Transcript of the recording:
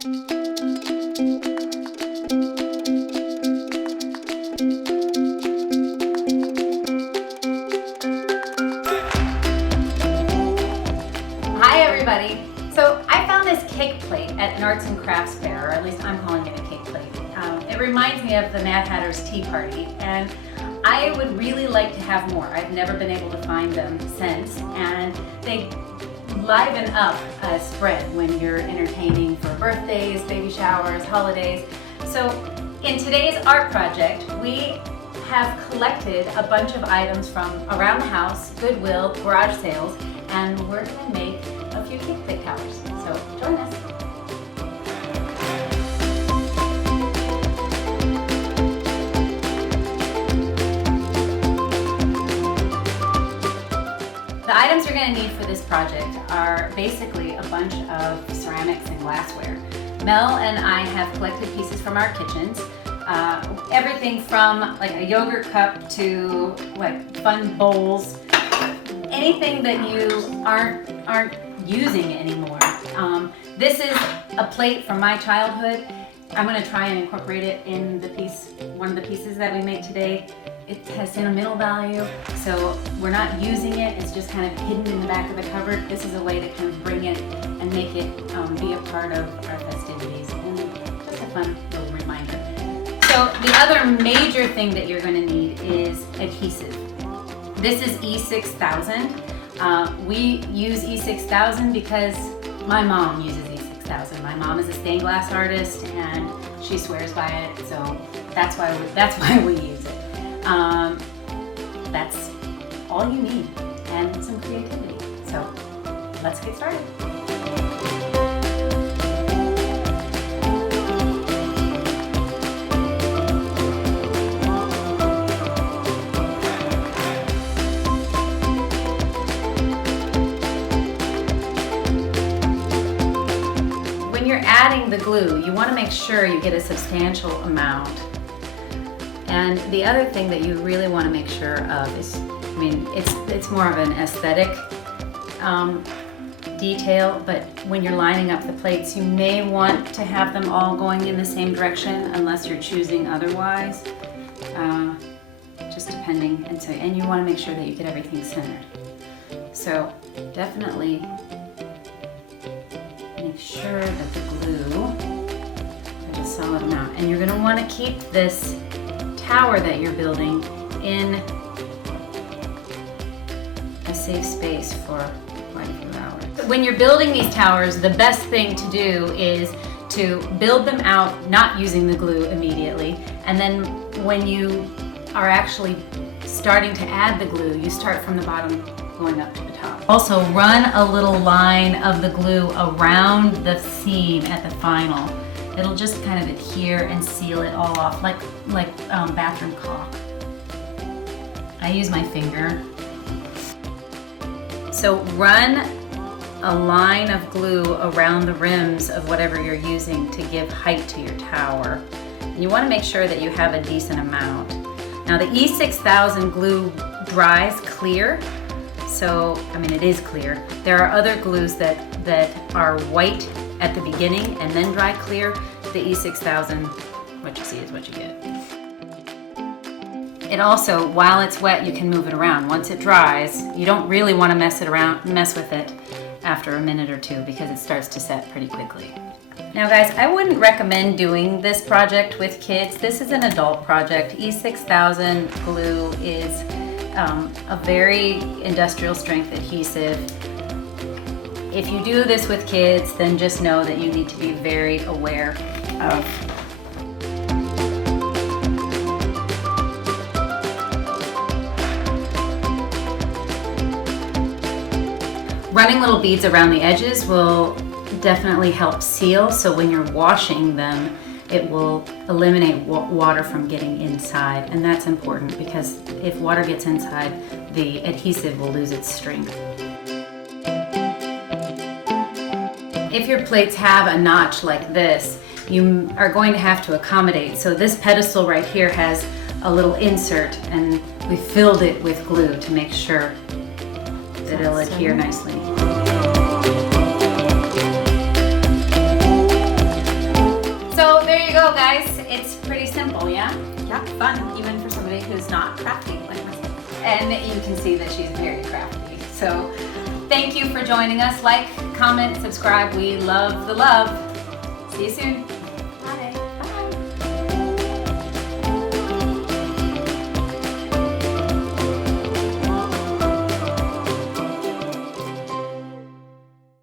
Hi everybody! So I found this cake plate at an arts and crafts fair, or at least I'm calling it a cake plate. It reminds me of the Mad Hatter's Tea Party, and I would really like to have more. I've never been able to find them since, and they liven up a spread when you're entertaining for birthdays, baby showers, holidays. So in today's art project, we have collected a bunch of items from around the house, Goodwill, garage sales, and we're going to make a few cake plate towers. So join us. The items you're going to need for this project are basically a bunch of ceramics and glassware. Mel and I have collected pieces from our kitchens. Everything from like a yogurt cup to like fun bowls, anything that you aren't using anymore. This is a plate from my childhood. I'm going to try and incorporate it in the piece, one of the pieces that we made today. It has sentimental value, so we're not using it. It's just kind of hidden in the back of the cupboard. This is a way to kind of bring it and make it be a part of our festivities, and just a fun little reminder. So the other major thing that you're going to need is adhesive. This is E6000. We use E6000 because my mom uses E6000. My mom is a stained glass artist and she swears by it, so that's why we use it. That's all you need, and some creativity. So let's get started. When you're adding the glue, you want to make sure you get a substantial amount. And the other thing that you really want to make sure of is, I mean, it's more of an aesthetic detail, but when you're lining up the plates, you may want to have them all going in the same direction unless you're choosing otherwise, just depending. And you want to make sure that you get everything centered. So definitely make sure that the glue is a solid amount. And you're going to want to keep this tower that you're building in a safe space for quite a few hours. When you're building these towers, the best thing to do is to build them out not using the glue immediately, and then when you are actually starting to add the glue, you start from the bottom going up to the top. Also, run a little line of the glue around the seam at the final. It'll just kind of adhere and seal it all off, like bathroom caulk. I use my finger. So run a line of glue around the rims of whatever you're using to give height to your tower. And you want to make sure that you have a decent amount. Now the E6000 glue dries clear, so I mean it is clear. There are other glues that are white at the beginning and then dry clear. The E6000, what you see is what you get. It also, while it's wet, you can move it around. Once it dries, you don't really want to mess with it after a minute or two because it starts to set pretty quickly. Now guys, I wouldn't recommend doing this project with kids. This is an adult project. E6000 glue is a very industrial strength adhesive. If you do this with kids, then just know that you need to be very aware of running little beads around the edges will definitely help seal, so when you're washing them, it will eliminate water from getting inside, and that's important because if water gets inside, the adhesive will lose its strength. If your plates have a notch like this, you are going to have to accommodate. So this pedestal right here has a little insert, and we filled it with glue to make sure that it'll adhere nicely. yeah, fun, even for somebody who's not crafty like myself. And you can see that she's very crafty. So thank you for joining us. Like, comment, subscribe. We love the love. See you soon.